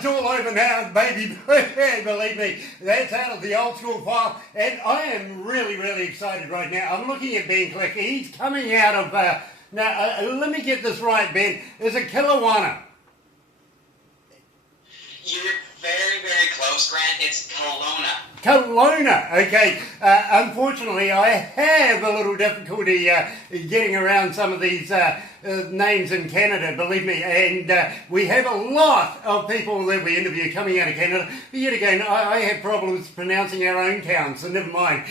it's all over now, baby. Believe me, that's out of the old school file, and I am really, really excited right now. I'm looking at Ben Klick. He's coming out of, now, let me get this right, Ben. Is it Kelowna? You're very, very close, Grant. It's Kelowna. Kelowna, okay. Unfortunately, I have a little difficulty getting around some of these names in Canada, believe me, and we have a lot of people that we interview coming out of Canada. But yet again, I have problems pronouncing our own town, so never mind.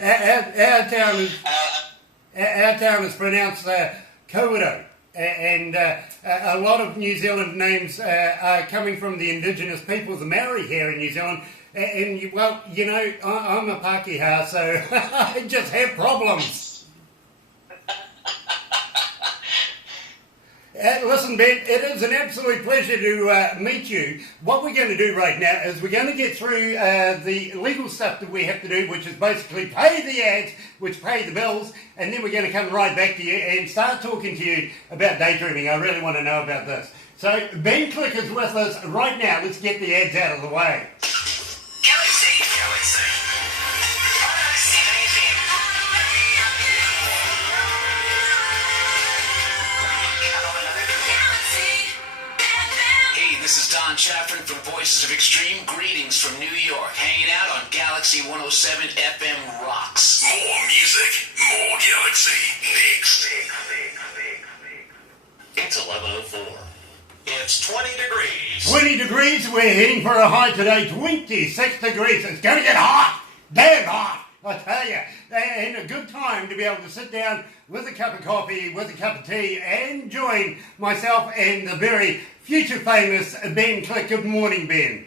Our town is pronounced Kawerau. And a lot of New Zealand names are coming from the indigenous people, the Maori here in New Zealand. And well, you know, I'm a Pākehā, so I just have problems. Listen, Ben, it is an absolute pleasure to meet you. What we're going to do right now is we're going to get through the legal stuff that we have to do, which is basically pay the ads, which pay the bills, and then we're going to come right back to you and start talking to you about daydreaming. I really want to know about this. So, Ben Klick is with us right now. Let's get the ads out of the way. Galaxy. This is Don Chaffron from Voices of Extreme. Greetings from New York. Hanging out on Galaxy 107 FM Rocks. More music, more Galaxy. Next. It's 11:04. It's 20 degrees. 20 degrees. We're heading for a high today. 26 degrees. It's going to get hot. Damn hot. I tell you, and a good time to be able to sit down with a cup of coffee, with a cup of tea, and join myself and the very future famous Ben Klick. Good morning, Ben.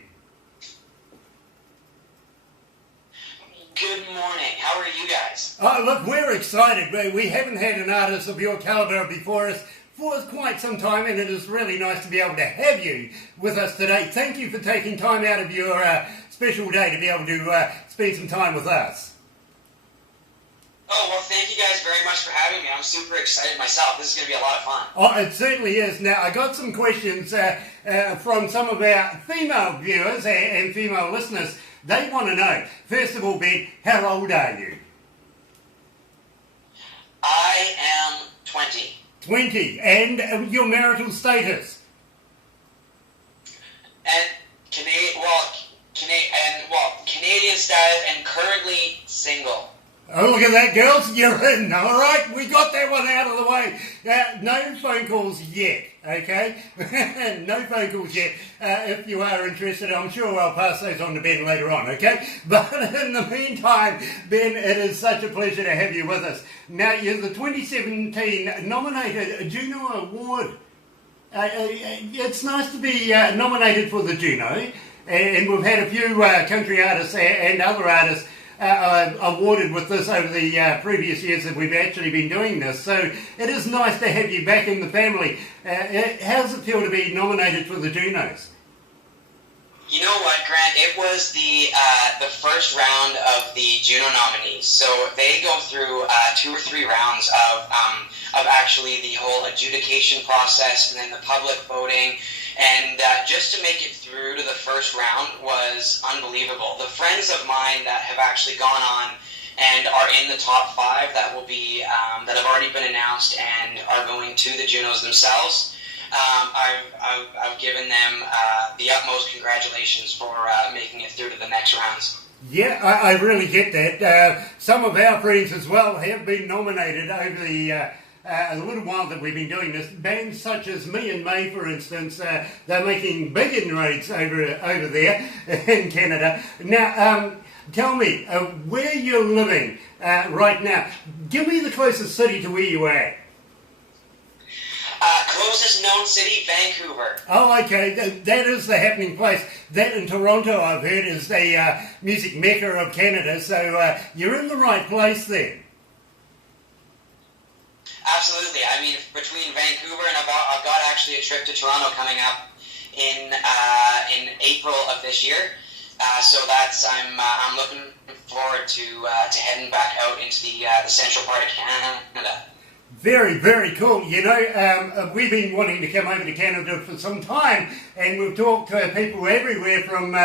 Good morning. How are you guys? Oh, look, we're excited. We haven't had an artist of your caliber before us for quite some time, and it is really nice to be able to have you with us today. Thank you for taking time out of your special day to be able to spend some time with us. Oh, well, thank you guys very much for having me. I'm super excited myself. This is going to be a lot of fun. Oh, it certainly is. Now, I got some questions from some of our female viewers and female listeners. They want to know, first of all, Ben, how old are you? I am 20. 20. And your marital status? And Canadian status and currently single. Oh, look at that, girls. You're in. All right. We got that one out of the way. No phone calls yet, okay? No phone calls yet. If you are interested, I'm sure I'll pass those on to Ben later on, okay? But in the meantime, Ben, it is such a pleasure to have you with us. Now, you're the 2017 nominated Juno Award. It's nice to be nominated for the Juno, and we've had a few country artists and other artists awarded with this over the previous years that we've actually been doing this. So it is nice to have you back in the family. How does it feel to be nominated for the Junos? You know what, Grant? It was the first round of the Juno nominees. So they go through 2 or 3 rounds of actually the whole adjudication process and then the public voting. And just to make it through to the first round was unbelievable. The friends of mine that have actually gone on and are in the top 5 that will be that have already been announced and are going to the Junos themselves, I've given them the utmost congratulations for making it through to the next rounds. Yeah, I really get that. Some of our friends as well have been nominated over the a little while that we've been doing this. Bands such as Me and May, for instance, they're making big inroads over there in Canada. Now, tell me, where you're living right now, give me the closest city to where you are. Closest known city, Vancouver. Oh, okay. That is the happening place. That in Toronto, I've heard, is the music mecca of Canada. So you're in the right place there. Absolutely. I mean, between Vancouver and I've got actually a trip to Toronto coming up in April of this year. So that's I'm looking forward to heading back out into the central part of Canada. Very, very cool. You know, we've been wanting to come over to Canada for some time, and we've talked to people everywhere from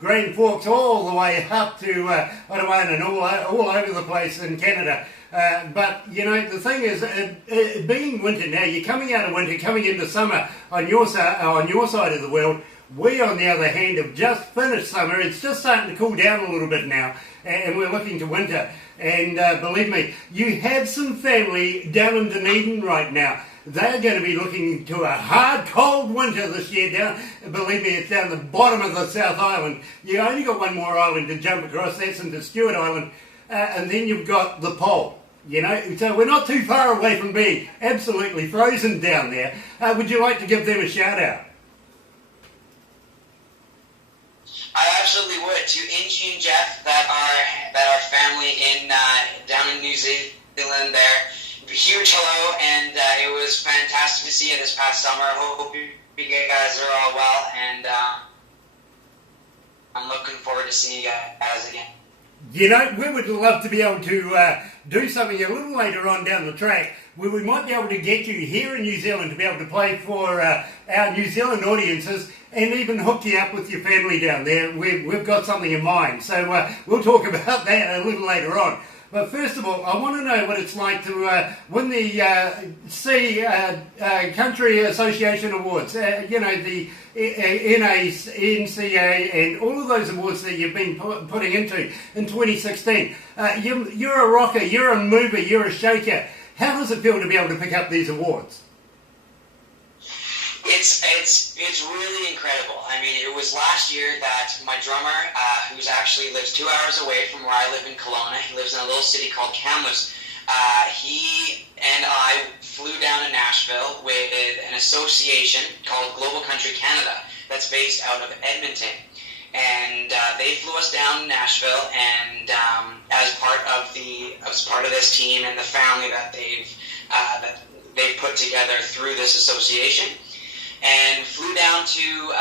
Grand Forks all the way up to Ottawa and all over the place in Canada. But, you know, the thing is, being winter now, you're coming out of winter, coming into summer on your side of the world. We, on the other hand, have just finished summer. It's just starting to cool down a little bit now, and we're looking to winter. And believe me, you have some family down in Dunedin right now. They're going to be looking to a hard, cold winter this year down. Believe me, it's down the bottom of the South Island. You only got one more island to jump across. That's into Stewart Island. And then you've got the pole. You know, so we're not too far away from being absolutely frozen down there. Would you like to give them a shout out? I absolutely would. To Ingy and Jeff, that are family in down in New Zealand there. Huge hello, and it was fantastic to see you this past summer. Hope you guys are all well, and I'm looking forward to seeing you guys again. You know, we would love to be able to do something a little later on down the track where we might be able to get you here in New Zealand to be able to play for our New Zealand audiences and even hook you up with your family down there. We've got something in mind. So we'll talk about that a little later on. But first of all, I want to know what it's like to win the Country Association Awards. You know, the NCA and all of those awards that you've been putting into in 2016. You're a rocker, you're a mover, you're a shaker. How does it feel to be able to pick up these awards? It's really incredible. I mean, it was last year that my drummer, who actually lives 2 hours away from where I live in Kelowna, he lives in a little city called Kamloops, he and I flew down to Nashville with an association called Global Country Canada that's based out of Edmonton. And they flew us down to Nashville, and as part of this team and the family that they've put together through this association, and flew down to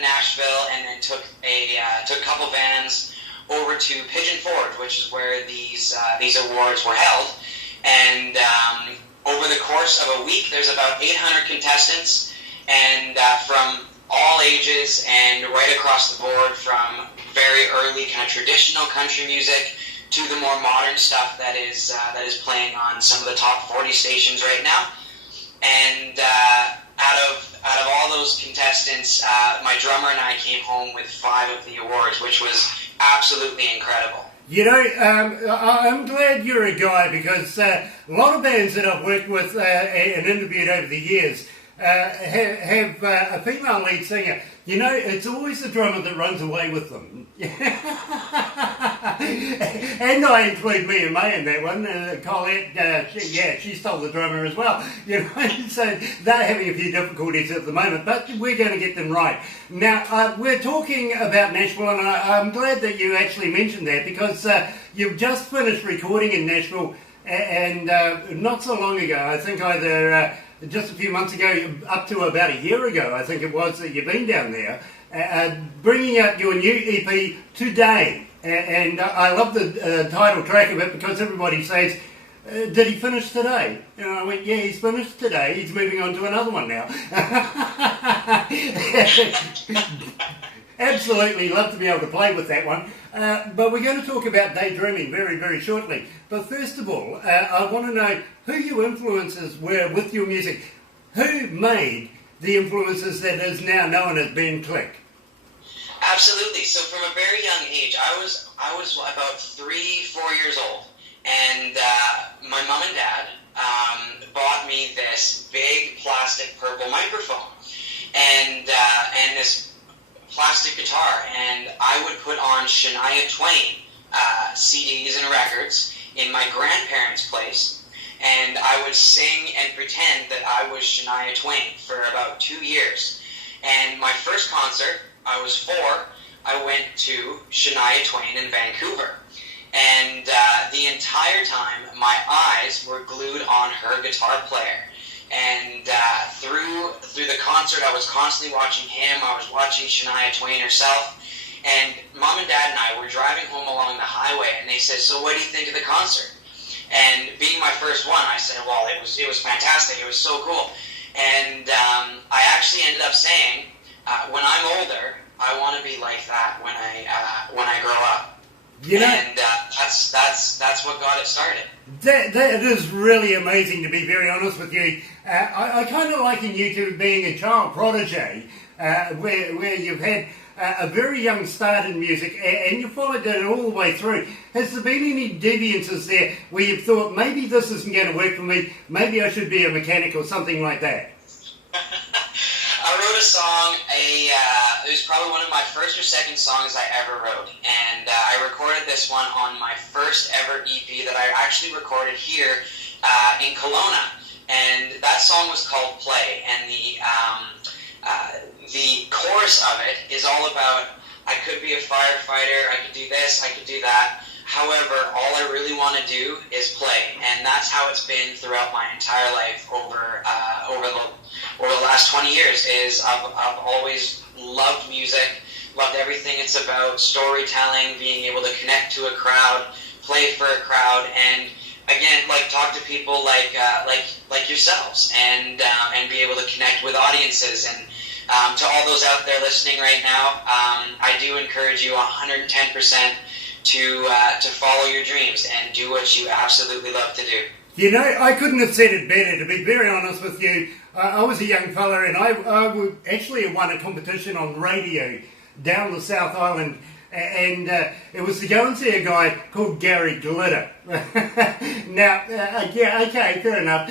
Nashville, and then took a couple vans over to Pigeon Forge, which is where these awards were held. And over the course of a week, there's about 800 contestants, and from all ages and right across the board, from very early kind of traditional country music to the more modern stuff that is playing on some of the top 40 stations right now. And out of all those contestants, my drummer and I came home with 5 of the awards, which was absolutely incredible. You know, I'm glad you're a guy, because a lot of bands that I've worked with and interviewed over the years have a female lead singer. You know, it's always the drummer that runs away with them. And I include me and May in that one. Colette, she stole the drummer as well. You know, so they're having a few difficulties at the moment, but we're going to get them right. Now, we're talking about Nashville, and I'm glad that you actually mentioned that, because you've just finished recording in Nashville, and not so long ago, I think either just a few months ago, up to about a year ago, I think it was, that you've been down there, bringing out your new EP today. And I love the title track of it, because everybody says, did he finish today? And I went, yeah, he's finished today. He's moving on to another one now. Absolutely love to be able to play with that one. But we're going to talk about daydreaming very, very shortly. But first of all, I want to know who your influences were with your music. Who made the influences that is now known as Klick? Absolutely. So from a very young age, I was about 3-4 years old, and my mom and dad bought me this big plastic purple microphone and this plastic guitar, and I would put on Shania Twain CDs and records in my grandparents' place, and I would sing and pretend that I was Shania Twain for about 2 years. And my first concert, I was 4, I went to Shania Twain in Vancouver. And the entire time, my eyes were glued on her guitar player. And through the concert, I was constantly watching him. I was watching Shania Twain herself. And Mom and Dad and I were driving home along the highway, and they said, "So what do you think of the concert?" And being my first one, I said, well, it was fantastic. It was so cool. And I actually ended up saying, when I'm older, I want to be like that when I grow up. You know, and that's what got it started. That is really amazing, to be very honest with you. I kind of liken you to being a child prodigy, where you've had a very young start in music and you followed it all the way through. Has there been any deviances there where you've thought, maybe this isn't going to work for me, maybe I should be a mechanic or something like that? I wrote a song, it was probably one of my first or second songs I ever wrote, and I recorded this one on my first ever EP that I actually recorded here in Kelowna, and that song was called Play, and the chorus of it is all about, I could be a firefighter, I could do this, I could do that. However, all I really want to do is play, and that's how it's been throughout my entire life over the last 20 years. Is I've always loved music, loved everything it's about, storytelling, being able to connect to a crowd, play for a crowd, and again, like talk to people like yourselves, and be able to connect with audiences. And to all those out there listening right now, I do encourage you 110%. To follow your dreams and do what you absolutely love to do. You know, I couldn't have said it better, to be very honest with you. I was a young fella, and I would actually have won a competition on radio down the South Island, and it was to go and see a guy called Gary Glitter. Now, yeah, okay, fair enough.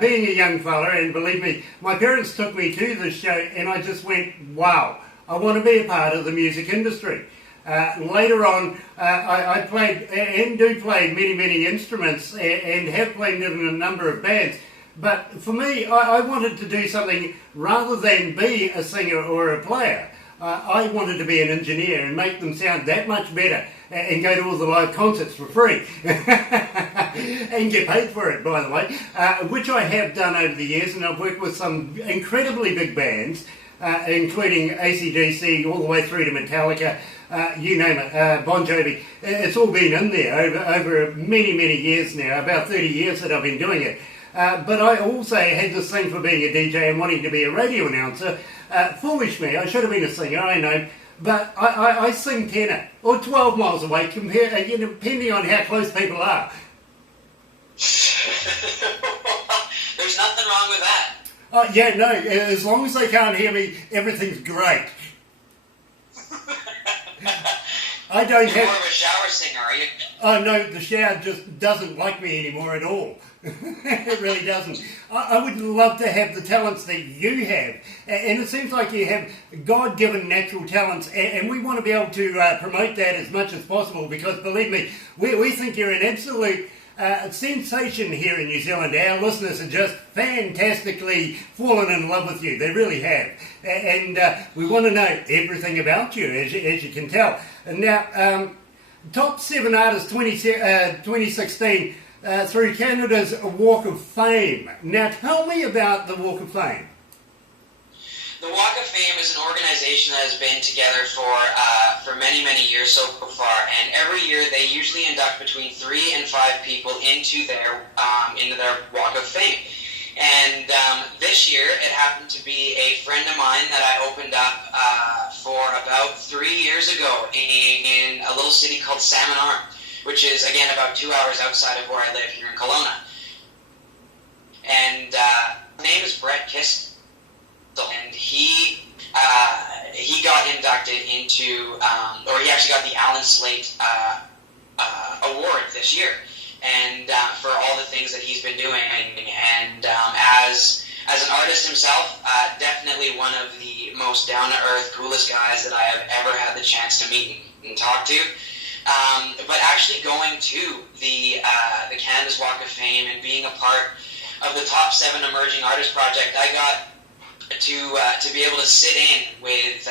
Being a young fella, and believe me, my parents took me to this show, and I just went, wow, I want to be a part of the music industry. Later on, I played and do play many instruments and have played in a number of bands. But for me, I wanted to do something rather than be a singer or a player. I wanted to be an engineer and make them sound that much better and go to all the live concerts for free. And get paid for it, by the way, which I have done over the years, and I've worked with some incredibly big bands, including AC/DC all the way through to Metallica. You name it, Bon Jovi. It's all been in there over many years now, about 30 years that I've been doing it. But I also had this thing for being a DJ and wanting to be a radio announcer. Foolish me, I should have been a singer, I know. But I sing tenor, or 12 miles away, depending on how close people are. There's nothing wrong with that. Yeah, no, as long as they can't hear me, everything's great. I don't You're more of a shower singer, are you? Oh no, the shower just doesn't like me anymore at all. It really doesn't. I would love to have the talents that you have, and it seems like you have God-given natural talents, and we want to be able to promote that as much as possible, because believe me, we think you're an absolute sensation here in New Zealand. Our listeners have just fantastically fallen in love with you. They really have. And we want to know everything about you, as you can tell. And now, top 7 artists 2016 through Canada's Walk of Fame. Now, tell me about the Walk of Fame. The Walk of Fame is an organization that has been together for many years so far, and every year they usually induct between 3 and 5 people into their Walk of Fame. And this year it happened to be a friend of mine that I opened up for about 3 years ago in a little city called Salmon Arm, which is again about 2 hours outside of where I live here in Kelowna. And his name is Brett Kiss. And he got inducted into, or he actually got the Alan Slate award this year, and for all the things that he's been doing. And as an artist himself, definitely one of the most down-to-earth, coolest guys that I have ever had the chance to meet and talk to. But actually going to the Canada's Walk of Fame and being a part of the Top 7 Emerging Artist Project, I got to be able to sit in with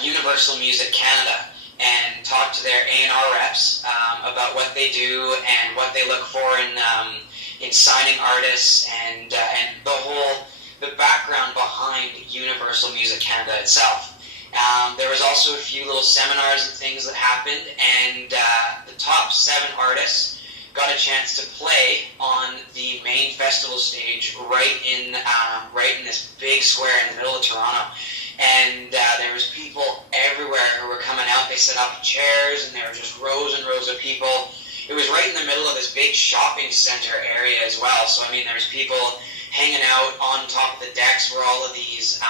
Universal Music Canada and talk to their A&R reps about what they do and what they look for in signing artists, and the background behind Universal Music Canada itself. There was also a few little seminars and things that happened, and the top 7 artists got a chance to play on the main festival stage right in this big square in the middle of Toronto. And there was people everywhere who were coming out. They set up chairs, and there were just rows and rows of people. It was right in the middle of this big shopping center area as well. So, I mean, there's people hanging out on top of the decks where all of these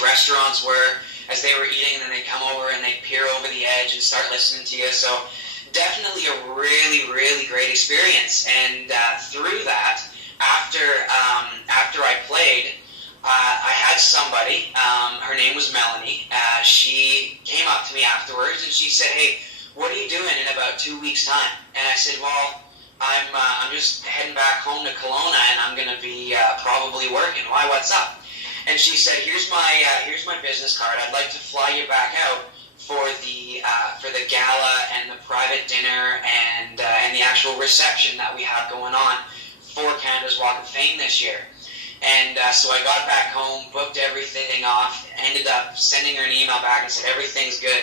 restaurants were as they were eating, and then they'd come over and they'd peer over the edge and start listening to you. So definitely a really, really great experience. And through that, after I played, I had somebody, her name was Melanie, she came up to me afterwards and she said, "Hey, what are you doing in about 2 weeks' time?" And I said, "Well, I'm just heading back home to Kelowna, and I'm going to be probably working." "Why, what's up?" And she said, here's my business card. I'd like to fly you back out for the gala and the private dinner and the actual reception that we have going on for Canada's Walk of Fame this year." And so I got back home, booked everything off, ended up sending her an email back and said, "Everything's good.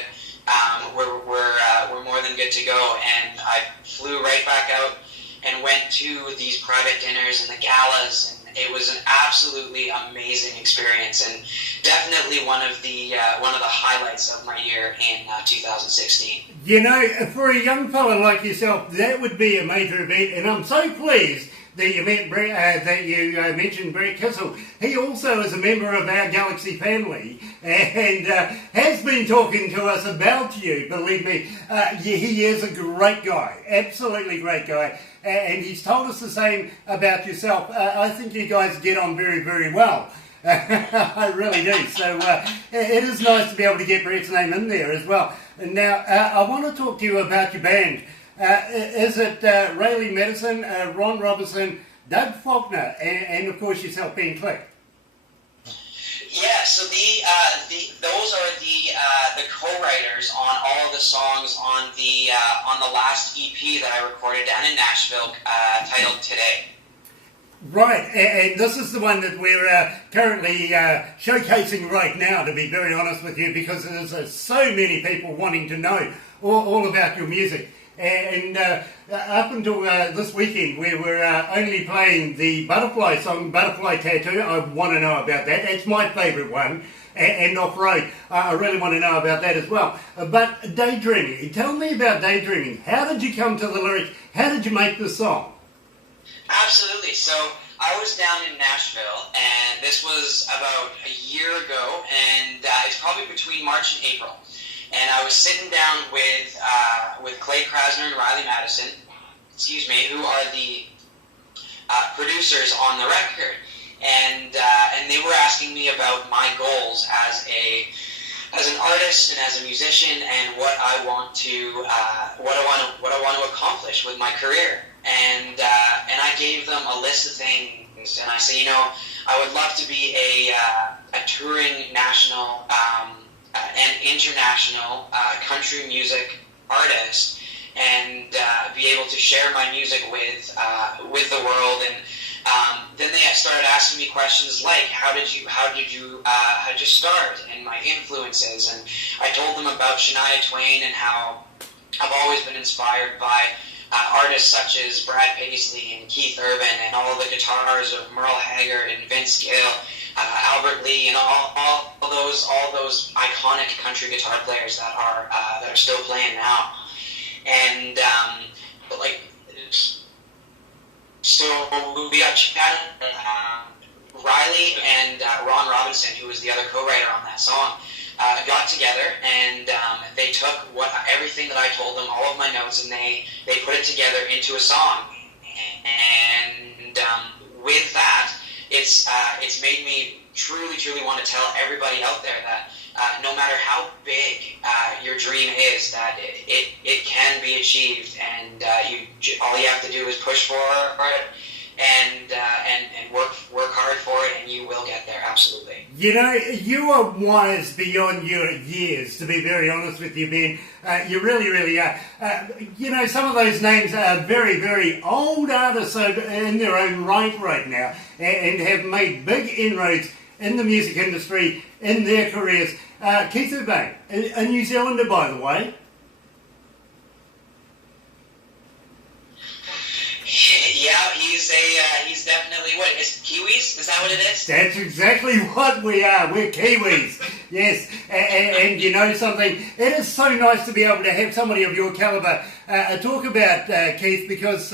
We're more than good to go." And I flew right back out and went to these private dinners and the galas. It was an absolutely amazing experience, and definitely one of the highlights of my year in 2016. You know, for a young fella like yourself, that would be a major event, and I'm so pleased that you mentioned Brett Kissel. He also is a member of our Galaxy family and has been talking to us about you. Believe me, he is a great guy, absolutely great guy. And he's told us the same about yourself. I think you guys get on very, very well. I really do. So it is nice to be able to get Brett's name in there as well. And now, I want to talk to you about your band. Is it Rayleigh Medicine, Ron Robinson, Doug Faulkner, and of course yourself, Ben Klick? Yeah, so those are the co-writers on all of the songs on the last EP that I recorded down in Nashville, titled Today. Right, and this is the one that we're currently showcasing right now, to be very honest with you, because there's so many people wanting to know all about your music. And up until this weekend, we were only playing the Butterfly song, Butterfly Tattoo. I want to know about that. That's my favourite one. And Off-Road. I really want to know about that as well. But Daydreaming. Tell me about Daydreaming. How did you come to the lyrics? How did you make the song? Absolutely. So I was down in Nashville, and this was about a year ago, and it's probably between March and April. And I was sitting down with Clay Krasner and Riley Madison, who are the producers on the record, and they were asking me about my goals as an artist and as a musician, and what I want to accomplish with my career. And I gave them a list of things, and I said, I would love to be a touring national and international country music artist, and be able to share my music with the world. And then they started asking me questions like, how did you start, and my influences. And I told them about Shania Twain and how I've always been inspired by artists such as Brad Paisley and Keith Urban, and all the guitars of Merle Haggard and Vince Gill, Albert Lee, and all those iconic country guitar players that are still playing now. And so we got chatting. Riley and Ron Robinson, who was the other co-writer on that song, got together, and they took everything that I told them, all of my notes, and they put it together into a song. And with that, it's made me truly want to tell everybody out there that no matter how big your dream is, that it can be achieved, and all you have to do is push for it and work hard for it, and you will get there. Absolutely. You are wise beyond your years, to be very honest with you, Ben. You really are. Some of those names are very, very old artists in their own right now, and have made big inroads in the music industry in their careers. Keith Urban, a New Zealander, by the way. say he's definitely, what, is Kiwis? Is that what it is? That's exactly what we are. We're Kiwis. Yes. And you know something? It is so nice to be able to have somebody of your calibre talk about Keith, because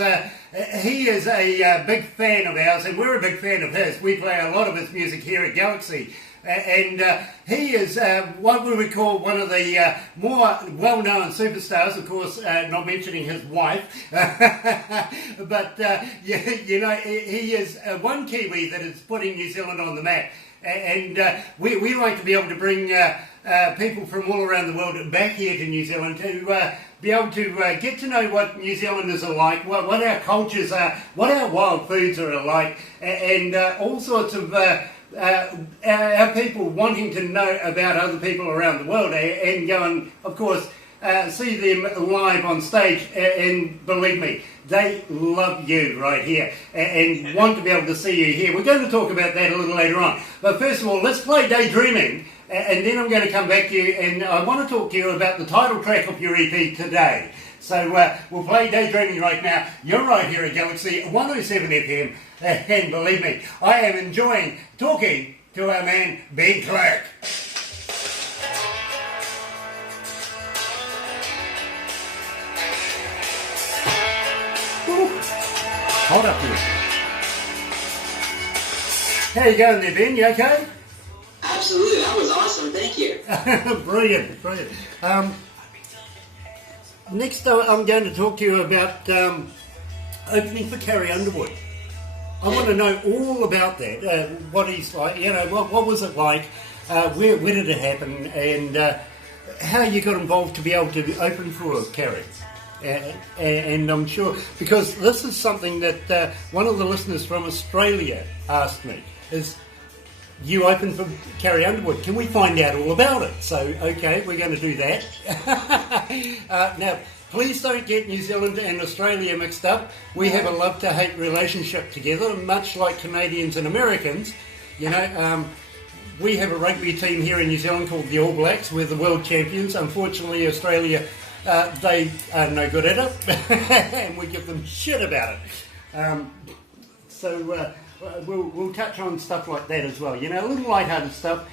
he is a big fan of ours, and we're a big fan of his. We play a lot of his music here at Galaxy. And he is what we would call one of the more well-known superstars, of course, not mentioning his wife. But, you know, he is one Kiwi that is putting New Zealand on the map. And we like to be able to bring people from all around the world back here to New Zealand to be able to get to know what New Zealanders are like, what our cultures are, what our wild foods are like, and all sorts of... our people wanting to know about other people around the world, and go and, of course, see them live on stage, and believe me, they love you right here and want to be able to see you here. We're going to talk about that a little later on. But first of all, let's play Daydreaming, and then I'm going to come back to you, and I want to talk to you about the title track of your EP today. So we'll play Daydreaming right now. You're right here at Galaxy 107 FM. And believe me, I am enjoying talking to our man, Ben Klick. Hold up here. How you going there, Ben? You okay? Absolutely, that was awesome. Thank you. Brilliant, brilliant. Next, I'm going to talk to you about opening for Carrie Underwood. I want to know all about that, what he's like, you know, what was it like, where did it happen, and how you got involved to be able to open for Carrie. And I'm sure, because this is something that one of the listeners from Australia asked me, is you open for Carrie Underwood, can we find out all about it? So, okay, we're going to do that. Now, please don't get New Zealand and Australia mixed up. We have a love-to-hate relationship together, much like Canadians and Americans. You know, we have a rugby team here in New Zealand called the All Blacks. We're the world champions. Unfortunately, Australia, they are no good at it, and we give them shit about it. So we'll touch on stuff like that as well. You know, a little lighthearted stuff.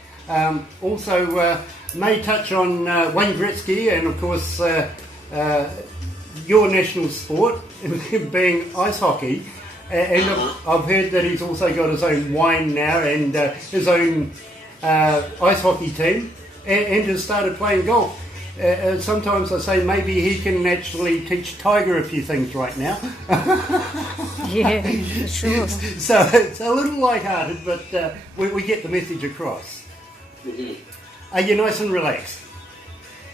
Also, may touch on Wayne Gretzky and, of course, your national sport being ice hockey, and I've heard that he's also got his own wine now and his own ice hockey team, and has started playing golf. Sometimes I say maybe he can actually teach Tiger a few things right now. Yeah, sure. So it's a little lighthearted, but we get the message across. Mm-hmm. Are you nice and relaxed?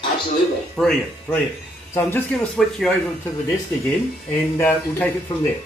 Absolutely. Brilliant, brilliant. So I'm just going to switch you over to the desk again, and we'll take it from there.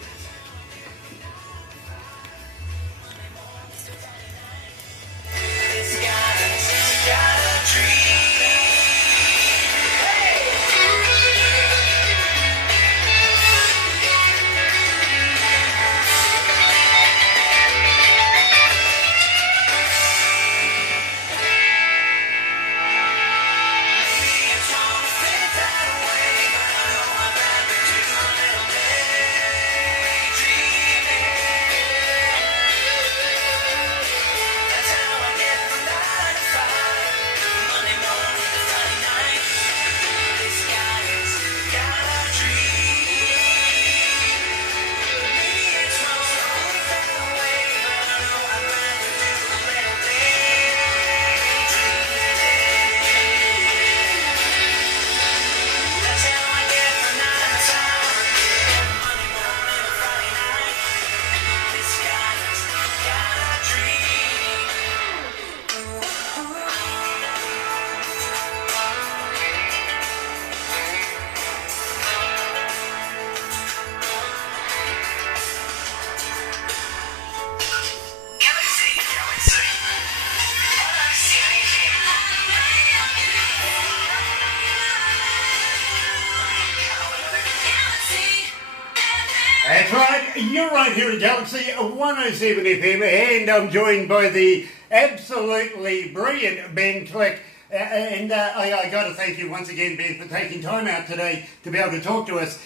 That's right, you're right here at Galaxy 107 FM, and I'm joined by the absolutely brilliant Ben Klick. And I got to thank you once again, Ben, for taking time out today to be able to talk to us.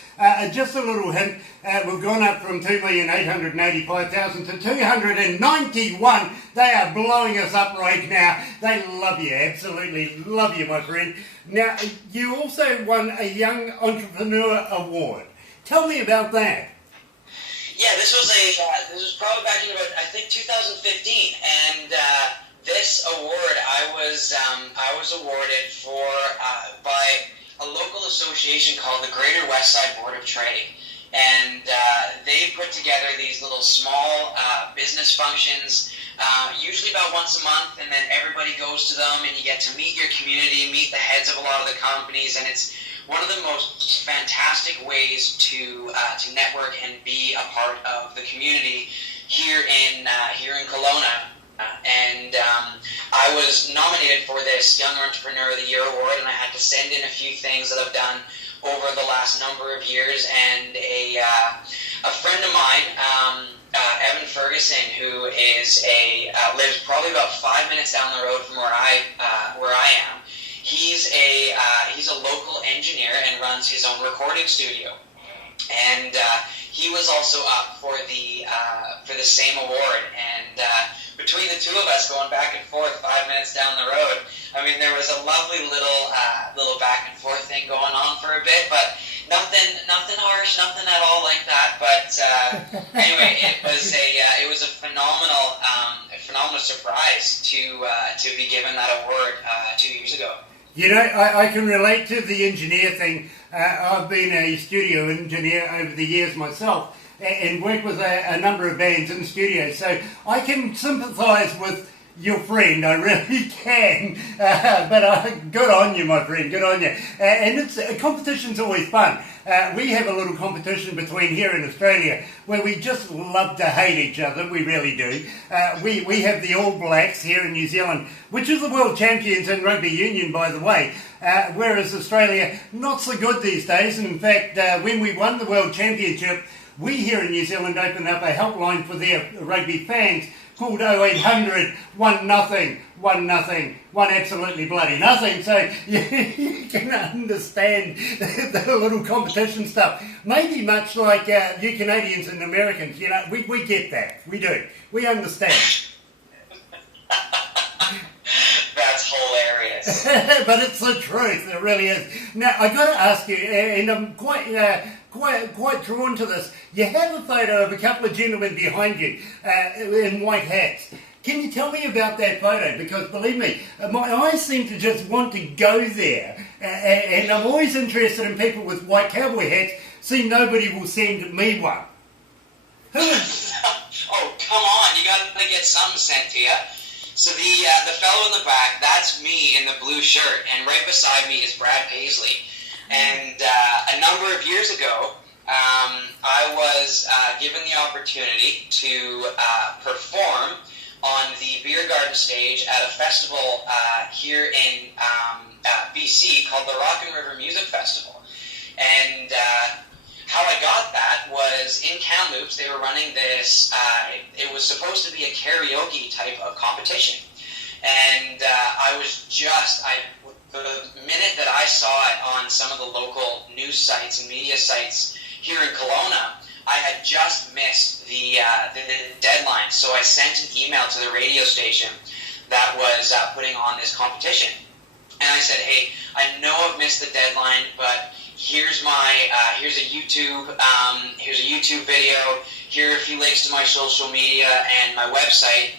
Just a little hint, we've gone up from 2,885,000 to 291. They are blowing us up right now. They love you, absolutely love you, my friend. Now, you also won a Young Entrepreneur Award. Tell me about that. Yeah, this was probably back in about, I think, 2015, and this award I was awarded for by a local association called the Greater West Side Board of Trade, and they put together these little small business functions, usually about once a month, and then everybody goes to them, and you get to meet your community, meet the heads of a lot of the companies, and it's one of the most fantastic ways to network and be a part of the community here in Kelowna. And I was nominated for this Young Entrepreneur of the Year award, and I had to send in a few things that I've done over the last number of years. And a friend of mine, Evan Ferguson, who is lives probably about 5 minutes down the road from where I am. He's a local engineer and runs his own recording studio, and he was also up for the same award. And between the two of us going back and forth 5 minutes down the road, I mean, there was a lovely little back and forth thing going on for a bit, but nothing harsh, nothing at all like that. But anyway, it was a phenomenal surprise to be given that award 2 years ago. You know, I can relate to the engineer thing. I've been a studio engineer over the years myself and worked with a number of bands in studios, so I can sympathise with your friend, I really can. But good on you, my friend, good on you. And competition's always fun. We have a little competition between here in Australia where we just love to hate each other, we really do. We have the All Blacks here in New Zealand, which is the world champions in rugby union, by the way, whereas Australia, not so good these days. And in fact, when we won the world championship, we here in New Zealand opened up a helpline for their rugby fans called 0800 1-0, 1-0, 1 absolutely bloody nothing. So you can understand the little competition stuff. Maybe much like you Canadians and Americans, you know, we get that. We do. We understand. That's hilarious. But it's the truth. It really is. Now, I've got to ask you, and I'm quite drawn to this. You have a photo of a couple of gentlemen behind you in white hats. Can you tell me about that photo? Because believe me, my eyes seem to just want to go there. And I'm always interested in people with white cowboy hats. See, nobody will send me one. Oh, come on. You got to get some sent to you. So the fellow in the back, that's me in the blue shirt. And right beside me is Brad Paisley. And a number of years ago, I was given the opportunity to perform on the beer garden stage at a festival here in BC called the Rock and River Music Festival. And how I got that was in Kamloops. They were running this, it was supposed to be a karaoke type of competition. And the minute that I saw it on some of the local news sites and media sites here in Kelowna, I had just missed the deadline. So I sent an email to the radio station that was putting on this competition. And I said, hey, I know I've missed the deadline, but here's a YouTube video. Here are a few links to my social media and my website.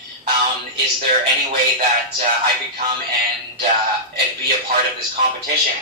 Is there any way that I could come and be a part of this competition?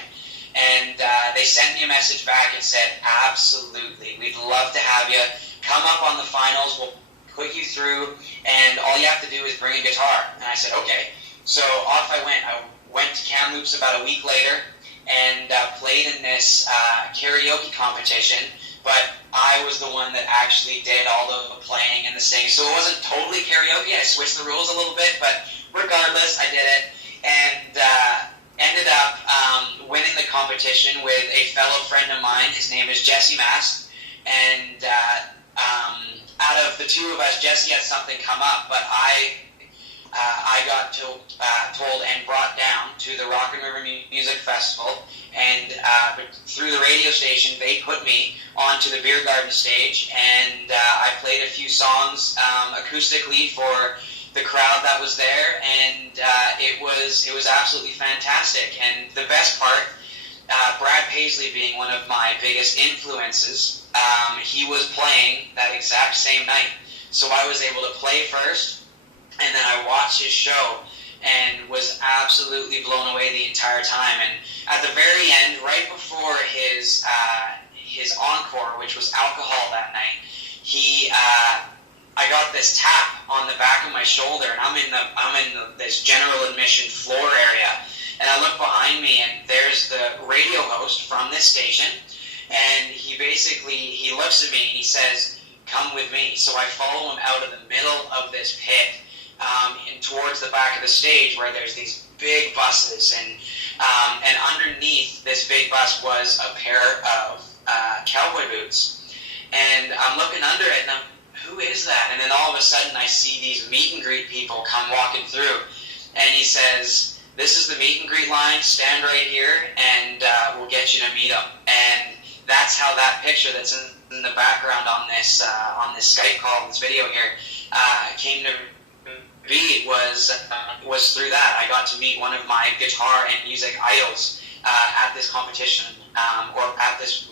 And they sent me a message back and said, absolutely, we'd love to have you. Come up on the finals, we'll put you through, and all you have to do is bring a guitar. And I said, okay. So off I went. I went to Kamloops about a week later and played in this karaoke competition, but I was the one that actually did all the playing and the singing. So it wasn't totally karaoke. I switched the rules a little bit, but regardless, I did it. And ended up winning the competition with a fellow friend of mine. His name is Jesse Mast. And out of the two of us, Jesse had something come up, but I I got told and brought down to the Rock and River Music Festival, and through the radio station, they put me onto the beer garden stage, and I played a few songs acoustically for the crowd that was there, and it was absolutely fantastic. And the best part, Brad Paisley being one of my biggest influences, he was playing that exact same night. So I was able to play first, and then I watched his show and was absolutely blown away the entire time. And at the very end, right before his encore, which was alcohol that night, I got this tap on the back of my shoulder, and I'm in this general admission floor area, and I look behind me, and there's the radio host from this station, and he looks at me and he says, "Come with me." So I follow him out of the middle of this pit, and towards the back of the stage where there's these big buses, and underneath this big bus was a pair of cowboy boots, and I'm looking under it, and who is that? And then all of a sudden I see these meet and greet people come walking through, and he says, "This is the meet and greet line, stand right here, and we'll get you to meet them." And that's how that picture that's in the background on this Skype call, this video here, came to be. Was through that. I got to meet one of my guitar and music idols at this competition, or at this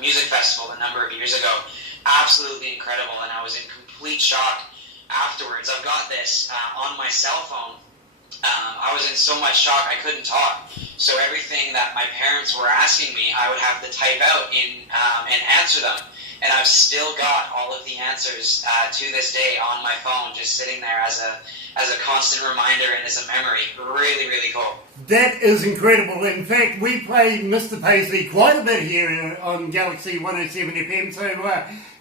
music festival a number of years ago. Absolutely incredible, and I was in complete shock afterwards. I've got this on my cell phone. I was in so much shock I couldn't talk. So everything that my parents were asking me, I would have to type out and answer them. And I've still got all of the answers to this day on my phone, just sitting there as a constant reminder and as a memory. Really, really cool. That is incredible. In fact, we play Mr. Paisley quite a bit here on Galaxy 107 FM. So,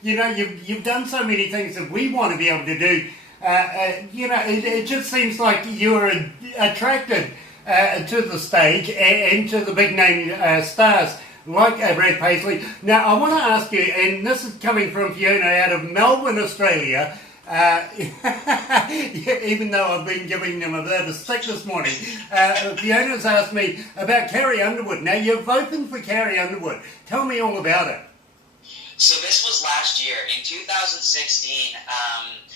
you've done so many things that we want to be able to do. It just seems like you're attracted to the stage and to the big name stars like Brad Paisley. Now, I want to ask you, and this is coming from Fiona out of Melbourne, Australia, even though I've been giving them a bit of stick this morning, Fiona's asked me about Carrie Underwood. Now, you've opened for Carrie Underwood. Tell me all about it. So this was last year, in 2016.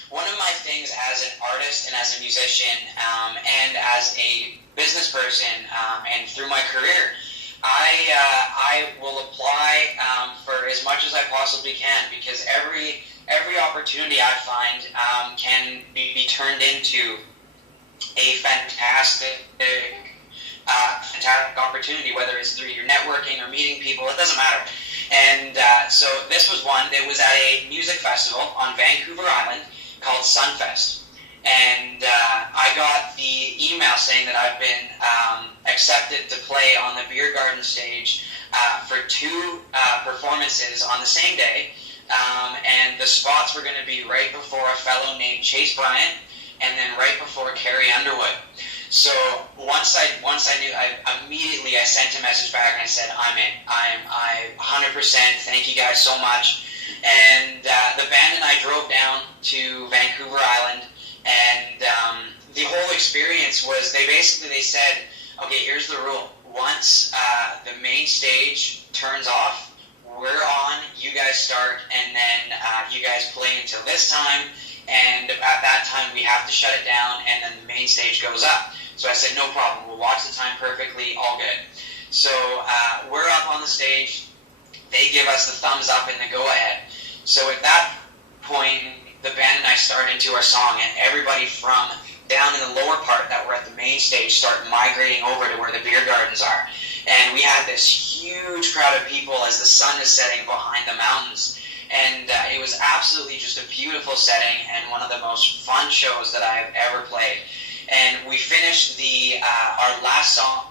One of my things as an artist and as a musician, and as a business person, and through my career, I will apply for as much as I possibly can, because every opportunity I find can be turned into a fantastic opportunity, whether it's through your networking or meeting people, it doesn't matter. And so this was one that was at a music festival on Vancouver Island called Sunfest. And I got the email saying that I've been accepted to play on the beer garden stage for 2 performances on the same day. And the spots were going to be right before a fellow named Chase Bryant, and then right before Carrie Underwood. So once I knew, I immediately sent a message back and I said, "I'm in. I 100%. Thank you guys so much." And the band and I drove down to Vancouver Island, and the whole experience was they said, "Okay, here's the rule. Once the main stage turns off, we're on. You guys start, and then you guys play until this time. And at that time, we have to shut it down, and then the main stage goes up." So I said, "No problem. We'll watch the time perfectly. All good." So we're up on the stage. They give us the thumbs up and the go-ahead. So at that point, the band and I start into our song, and everybody from down in the lower part that were at the main stage start migrating over to where the beer gardens are. And we had this huge crowd of people as the sun is setting behind the mountains. And it was absolutely just a beautiful setting and one of the most fun shows that I have ever played. And we finished our last song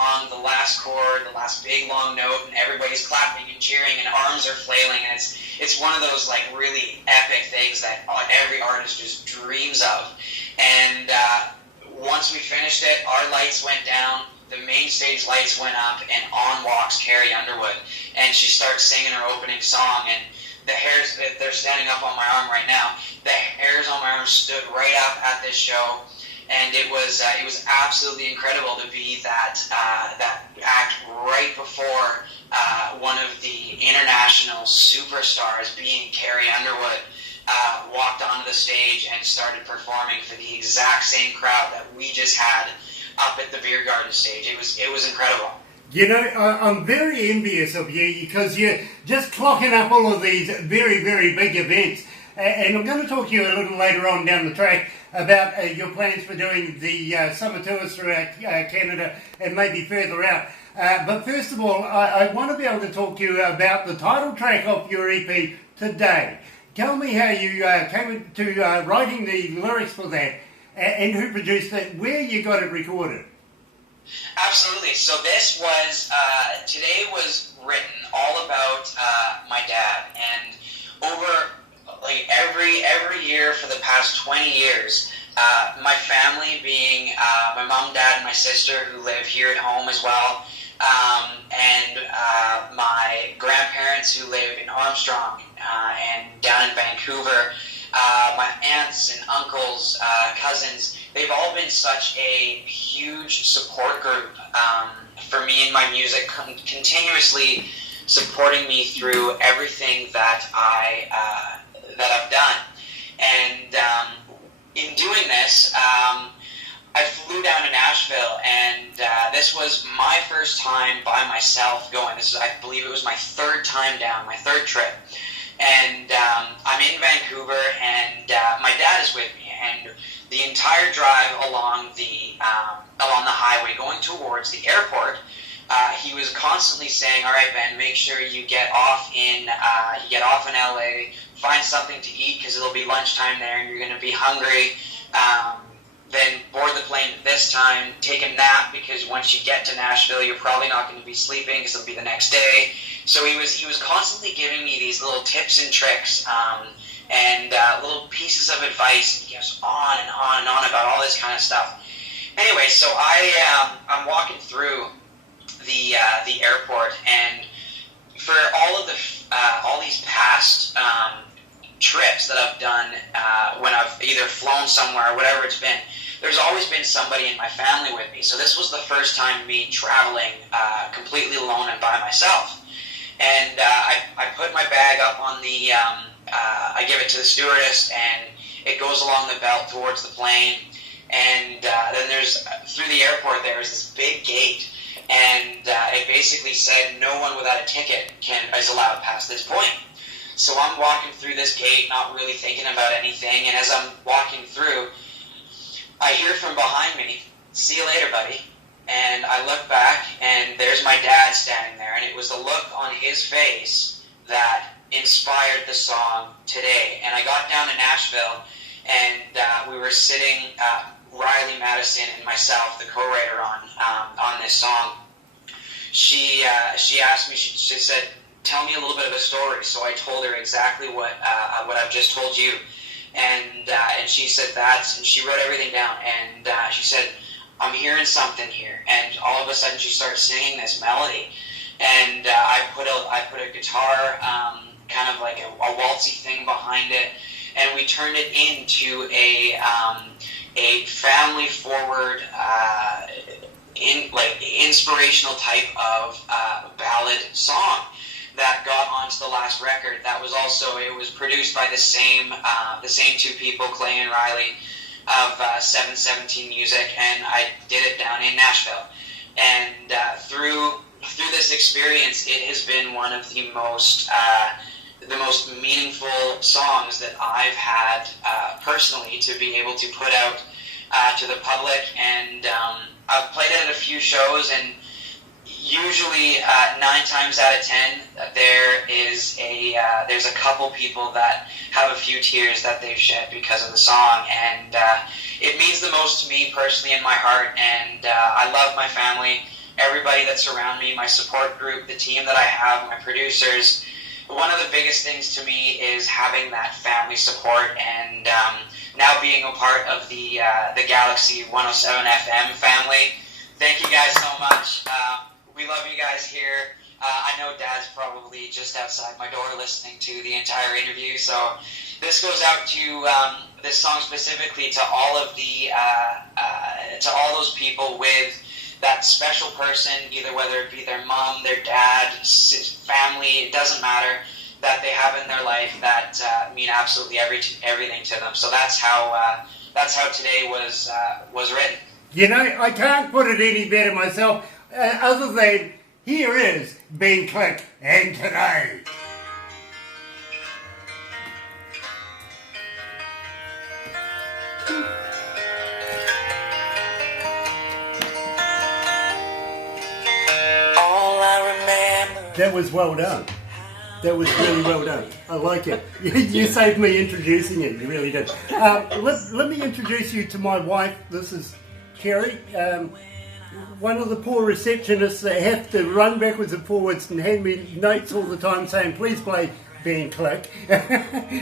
on the last chord, the last big long note, and everybody's clapping and cheering and arms are flailing, and it's one of those like really epic things that every artist just dreams of. And once we finished it, our lights went down, the main stage lights went up, and on walks Carrie Underwood, and she starts singing her opening song, and the hairs, they're standing up on my arm right now, the hairs on my arm stood right up at this show. and it was absolutely incredible to be that act right before one of the international superstars, being Carrie Underwood, walked onto the stage and started performing for the exact same crowd that we just had up at the beer garden stage. It was incredible. You know, I'm very envious of you because you're just clocking up all of these very, very big events. And I'm going to talk to you a little later on down the track about your plans for doing the summer tours throughout Canada and maybe further out. But first of all, I want to be able to talk to you about the title track of your EP, Today. Tell me how you came to writing the lyrics for that and who produced it, where you got it recorded. Absolutely. So this was, Today was written all about my dad, and over like every year for the past 20 years, my family being my mom, dad, and my sister who live here at home as well, and my grandparents who live in Armstrong and down in Vancouver, my aunts and uncles, cousins, they've all been such a huge support group for me and my music, continuously supporting me through everything that I've done. And in doing this, I flew down to Nashville, and this was my first time by myself going. I believe it was my third time down, my third trip. And I'm in Vancouver, and my dad is with me, and the entire drive along the highway going towards the airport, he was constantly saying, "All right, Ben, make sure you get off in LA, find something to eat because it'll be lunchtime there, and you're going to be hungry. Then board the plane at this time, take a nap because once you get to Nashville, you're probably not going to be sleeping because it'll be the next day." So he was constantly giving me these little tips and tricks and little pieces of advice. He goes on and on and on about all this kind of stuff. Anyway, so I'm walking through the airport, and for all these past trips that I've done when I've either flown somewhere or whatever it's been, there's always been somebody in my family with me. So this was the first time me traveling completely alone and by myself. And I put my bag up on the, I give it to the stewardess, and it goes along the belt towards the plane. And then through the airport, there's this big gate, and it basically said no one without a ticket is allowed past this point. So I'm walking through this gate, not really thinking about anything, and as I'm walking through, I hear from behind me, "See you later, buddy." And I look back, and there's my dad standing there, and it was the look on his face that inspired the song Today. And I got down to Nashville, and we were sitting, Riley Madison and myself, the co-writer on this song. She asked me, she said, "Tell me a little bit of a story." So I told her exactly what I've just told you, and she said that, and she wrote everything down, and she said, "I'm hearing something here," and all of a sudden she starts singing this melody, and I put a guitar, kind of like a waltzy thing behind it, and we turned it into a family forward, inspirational type of ballad song that got onto the last record. That was also, it was produced by the same two people, Clay and Riley, of 717 Music, and I did it down in Nashville. And through this experience, it has been one of the most meaningful songs that I've had personally to be able to put out to the public. And I've played it at a few shows, and usually 9 times out of 10 there's a couple people that have a few tears that they've shed because of the song, and it means the most to me personally in my heart. And I love my family, everybody that's around me, my support group, the team that I have, my producers. One of the biggest things to me is having that family support, and now being a part of the Galaxy 107 FM family. Thank you guys so much. We love you guys here. I know Dad's probably just outside my door listening to the entire interview, so this goes out to this song specifically to all of the to all those people with that special person, either whether it be their mom, their dad, family, it doesn't matter, that they have in their life that mean absolutely everything to them. So that's how today was written. You know, I can't put it any better myself, other than here is Ben Klick and Today. That was well done. That was really well done. I like it. You saved me introducing it. You really did. Let me introduce you to my wife. This is Kerry. One of the poor receptionists that have to run backwards and forwards and hand me notes all the time saying, please play Ben Klick.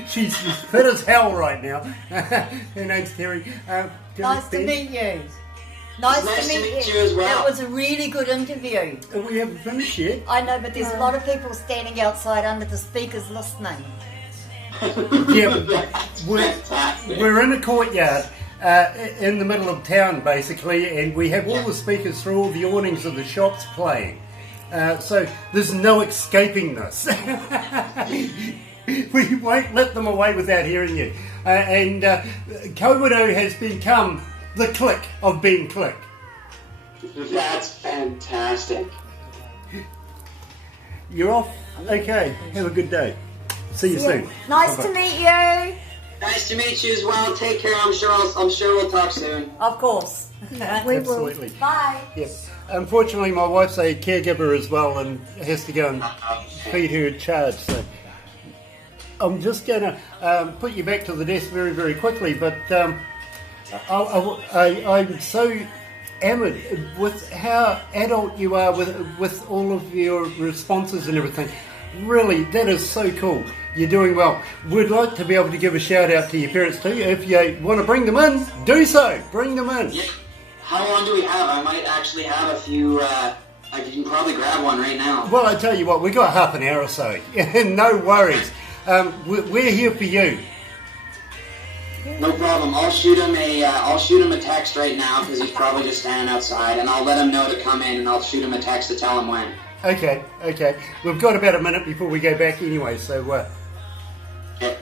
She's fit as hell right now. Her name's Kerry. Nice to meet you. Nice to meet you as well. That was a really good interview. We haven't finished yet. I know, but there's a lot of people standing outside under the speakers listening. Yeah, we're in a courtyard in the middle of town, basically, and we have all the speakers through all the awnings of the shops playing. So there's no escaping this. We won't let them away without hearing it. And Kawerau has become the Klick of Ben Klick. That's fantastic. You're off? Okay, have a good day. See you soon. Nice Bye-bye. to meet you. Nice to meet you as well. Take care. I'm sure we'll talk soon. Of course. We will. Absolutely. Bye. Yes. Unfortunately, my wife's a caregiver as well and has to go and feed her charge. So I'm just going to put you back to the desk very, very quickly. But I'm so enamored with how adult you are with all of your responses and everything. Really, that is so cool. You're doing well. We'd like to be able to give a shout out to your parents too. If you want to bring them in, do so. Bring them in. Yeah. How long do we have? I might actually have a few. I can probably grab one right now. Well, I tell you what, we got half an hour or so. No worries. We're here for you. No problem. I'll shoot him a text right now because he's probably just standing outside, and I'll let him know to come in, and I'll shoot him a text to tell him when. Okay. We've got about a minute before we go back anyway, so... Okay.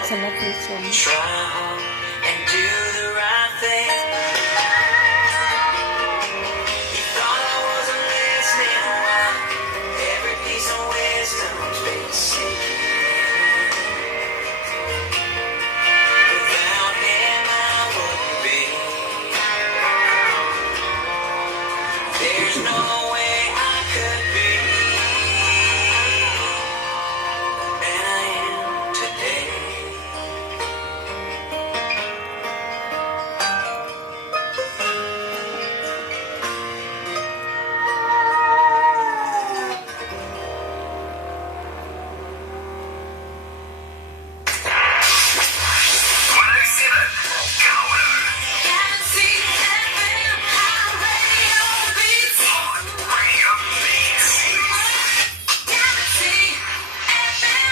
It's a lovely song. Try hard and do the right thing. He thought I wasn't listening while every piece of wisdom was basic. Without him I wouldn't be. There's no way I could be. And I am today.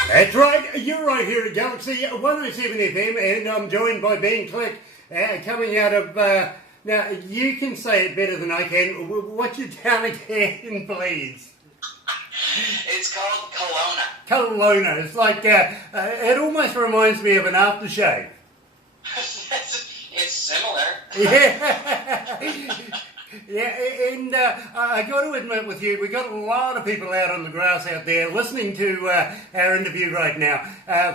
That's right, you're right here at Galaxy 107 FM, and I'm joined by Ben Klick, coming out of... now, you can say it better than I can. What's your town again, please? It's called Kelowna. Kelowna. It's like... it almost reminds me of an aftershave. It's similar. Yeah. Yeah, and I got to admit with you, we got a lot of people out on the grass out there listening to our interview right now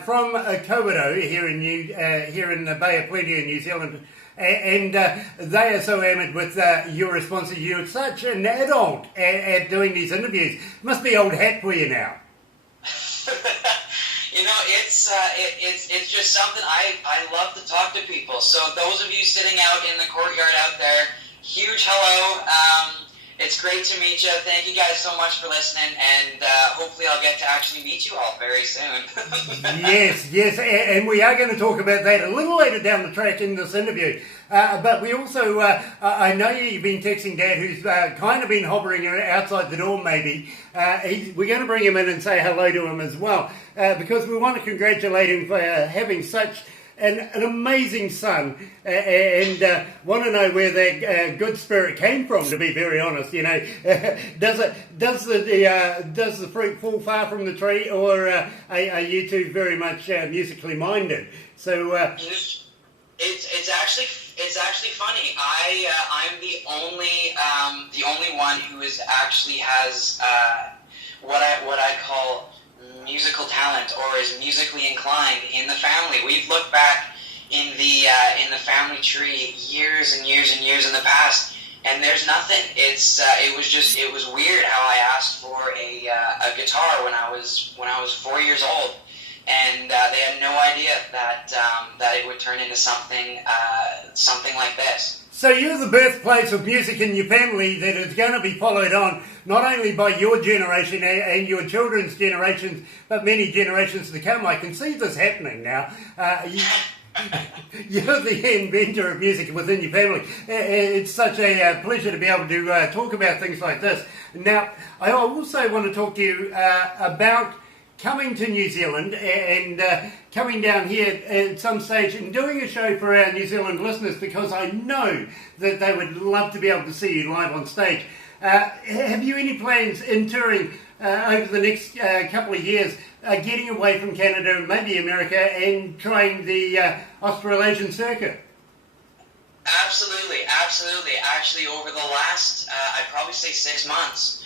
from Kawerau here in the Bay of Plenty in New Zealand, and they are so enamored with your responses. You're such an adult at doing these interviews. Must be old hat for you now. You know, it's just something I love to talk to people. So those of you sitting out in the courtyard out there, huge hello. It's great to meet you. Thank you guys so much for listening, and hopefully I'll get to actually meet you all very soon. Yes, and we are going to talk about that a little later down the track in this interview. But we also, I know you've been texting Dad, who's kind of been hovering outside the door maybe. We're going to bring him in and say hello to him as well, because we want to congratulate him for having such an amazing son, and want to know where that good spirit came from. To be very honest, you know, does the fruit fall far from the tree, or are you two very much musically minded? So it's actually funny. I'm the only one who actually has what I call musical talent, or is musically inclined in the family. We've looked back in the family tree years and years and years in the past, and there's nothing. It was weird how I asked for a guitar when I was 4 years old, and they had no idea that it would turn into something like this. So you're the birthplace of music in your family that is going to be followed on not only by your generation and your children's generations, but many generations to come. I can see this happening now. You're the inventor of music within your family. It's such a pleasure to be able to talk about things like this. Now, I also want to talk to you about coming to New Zealand and coming down here at some stage and doing a show for our New Zealand listeners, because I know that they would love to be able to see you live on stage. Have you any plans in touring over the next couple of years, getting away from Canada and maybe America and trying the Australasian circuit? Absolutely. Actually, over the last, I'd probably say 6 months,